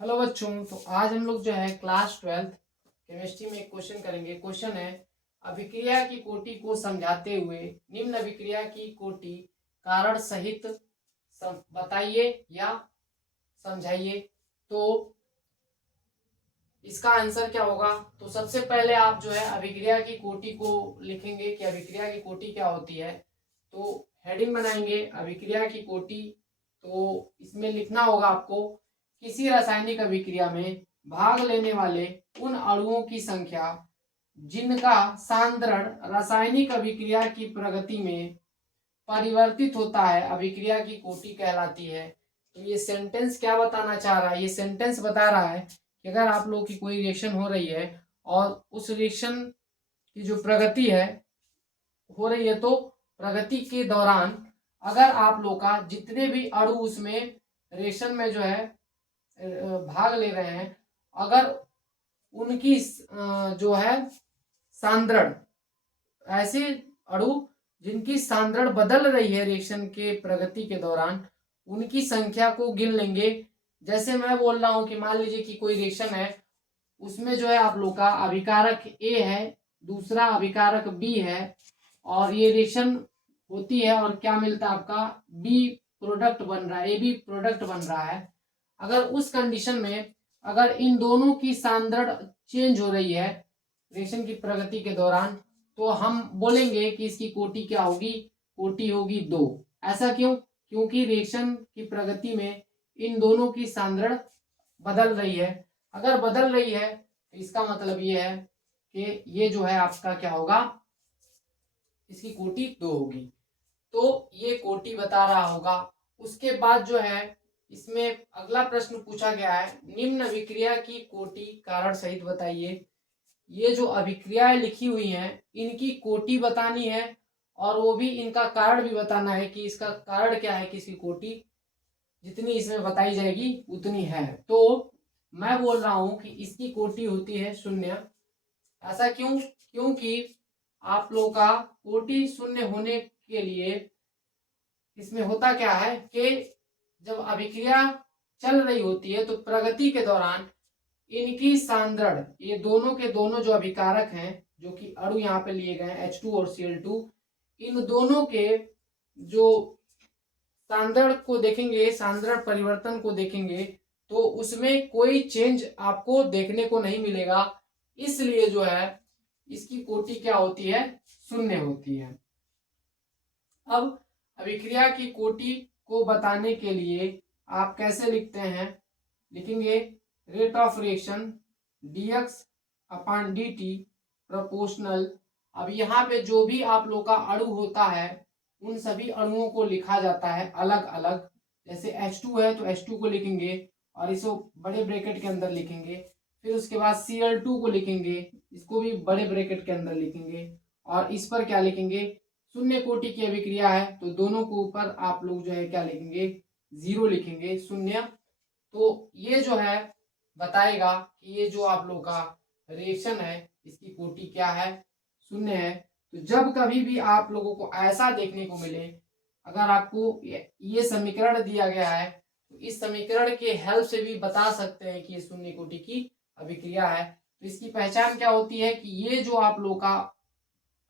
Hello बच्चों, तो आज हम लोग जो है क्लास 12th केमिस्ट्री में एक क्वेश्चन करेंगे। क्वेश्चन है, अभिक्रिया की कोटि को समझाते हुए निम्न अभिक्रिया की कोटि कारण सहित बताइए या समझाइए। तो इसका आंसर क्या होगा? तो सबसे पहले आप जो है अभिक्रिया की कोटि को लिखेंगे कि अभिक्रिया की कोटि क्या होती है। तो हेडिंग बनाएंगे अभिक्रिया की कोटि। तो इसमें लिखना होगा आपको, किसी रासायनिक अभिक्रिया में भाग लेने वाले उन अणुओं की संख्या जिनका सांद्रण रासायनिक अभिक्रिया की प्रगति में परिवर्तित होता है, अभिक्रिया की कोटि कहलाती है। तो ये सेंटेंस क्या बताना चाह रहा है? ये सेंटेंस बता रहा है कि अगर आप लोगों की कोई रिएक्शन हो रही है और उस रिएक्शन की जो प्रगति है हो रही है, तो प्रगति के दौरान अगर आप लोग का जितने भी अणु उसमें रिएक्शन में जो है भाग ले रहे हैं, अगर उनकी जो है सांद्रण, ऐसे अणु जिनकी सांद्रण बदल रही है रिएक्शन के प्रगति के दौरान, उनकी संख्या को गिन लेंगे। जैसे मैं बोल रहा हूं कि मान लीजिए कि कोई रिएक्शन है, उसमें जो है आप लोग का अभिकारक ए है, दूसरा अभिकारक बी है, और ये रिएक्शन होती है और क्या मिलता है आपका? बी प्रोडक्ट बन रहा है, ए बी प्रोडक्ट बन रहा है। अगर उस कंडीशन में अगर इन दोनों की सांद्रण चेंज हो रही है रिएक्शन की प्रगति के दौरान, तो हम बोलेंगे कि इसकी कोटि क्या होगी? कोटि होगी 2। ऐसा क्यों? क्योंकि रिएक्शन की प्रगति में इन दोनों की सांद्रण बदल रही है। अगर बदल रही है तो इसका मतलब ये है कि ये जो है आपका क्या होगा? इसकी कोटि 2 होगी। तो ये कोटि बता रहा होगा। उसके बाद जो है इसमें अगला प्रश्न पूछा गया है, निम्न अभिक्रिया की कोटि कारण सहित बताइए। ये जो अभिक्रियाएं लिखी हुई हैं इनकी कोटि बतानी है और वो भी इनका कारण भी बताना है कि इसका कारण क्या है कि इसकी कोटि जितनी इसमें बताई जाएगी उतनी है। तो मैं बोल रहा हूं कि इसकी कोटि होती है 0। ऐसा क्यों? क्योंकि आप लोगों का कोटि 0 होने के लिए इसमें होता क्या है कि जब अभिक्रिया चल रही होती है तो प्रगति के दौरान इनकी सांद्रण, ये दोनों के दोनों जो अभिकारक हैं, जो कि अणु यहाँ पे लिए गए हैं H2 और Cl2, इन दोनों के जो सांद्रण को देखेंगे, सांद्रण परिवर्तन को देखेंगे, तो उसमें कोई चेंज आपको देखने को नहीं मिलेगा। इसलिए जो है इसकी कोटि क्या होती है? 0 होती है। अब अभिक्रिया की कोटि को बताने के लिए आप कैसे लिखते हैं? लिखेंगे rate of reaction dx upon dt proportional. अब यहाँ पे जो भी आप लोग का अणु होता है उन सभी अणुओं को लिखा जाता है अलग अलग। जैसे H2 है तो H2 को लिखेंगे और इसको बड़े ब्रैकेट के अंदर लिखेंगे। फिर उसके बाद Cl2 को लिखेंगे, इसको भी बड़े ब्रैकेट के अंदर लिखेंगे। और इस पर क्या लिखेंगे? 0 कोटि की अभिक्रिया है तो दोनों के ऊपर आप लोग जो है क्या लिखेंगे? 0 लिखेंगे, 0। तो ये जो है बताएगा कि ये जो आप लोग का रिएक्शन है इसकी कोटि क्या है? 0 है। तो जब कभी भी आप लोगों को ऐसा देखने को मिले, अगर आपको ये समीकरण दिया गया है तो इस समीकरण के हेल्प से भी बता सकते हैं कि ये 0 कोटि की अभिक्रिया है। तो इसकी पहचान क्या होती है कि ये जो आप लोग का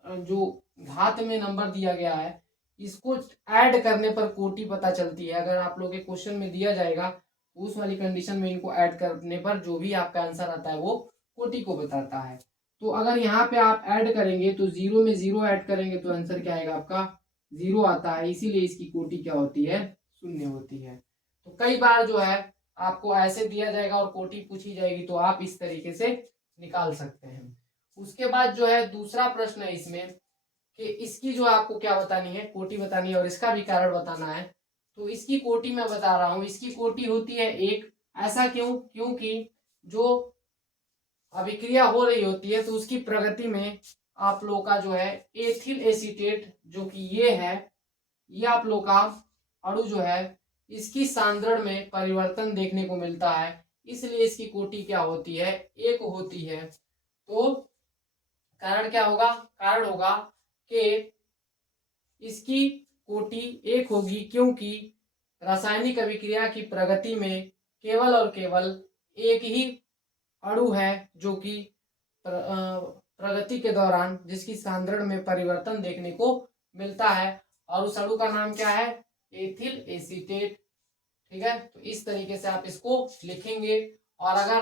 जो घात में नंबर दिया गया है इसको ऐड करने पर कोटि पता चलती है। अगर आप लोग के क्वेश्चन में दिया जाएगा तो उस वाली कंडीशन में इनको ऐड करने पर जो भी आपका आंसर आता है वो कोटि को बताता है। तो अगर यहाँ पे आप ऐड करेंगे तो 0 में 0 ऐड करेंगे तो आंसर क्या आएगा आपका? 0 आता है। इसीलिए इसकी कोटि क्या होती है? 0 होती है। तो कई बार जो है आपको ऐसे दिया जाएगा और कोटि पूछी जाएगी तो आप इस तरीके से निकाल सकते हैं। उसके बाद जो है दूसरा प्रश्न है इसमें कि इसकी जो आपको क्या बतानी है? कोटि बतानी है और इसका भी कारण बताना है। तो इसकी कोटि मैं बता रहा हूं, इसकी कोटि होती है 1। ऐसा क्यों? क्योंकि जो अभिक्रिया हो रही होती है तो उसकी प्रगति में आप लोग का जो है एथिल एसीटेट जो कि ये है, ये आप लोग का अणु जो है इसकी सांद्रण में परिवर्तन देखने को मिलता है। इसलिए इसकी कोटि क्या होती है? 1 होती है। तो कारण क्या होगा? कारण होगा कि इसकी कोटि 1 होगी क्योंकि रासायनिक अभिक्रिया की प्रगति में केवल और केवल एक ही अणु है जो कि प्रगति के दौरान जिसकी सांद्रण में परिवर्तन देखने को मिलता है और उस अणु का नाम क्या है, एथिल एसीटेट। ठीक है, तो इस तरीके से आप इसको लिखेंगे। और अगर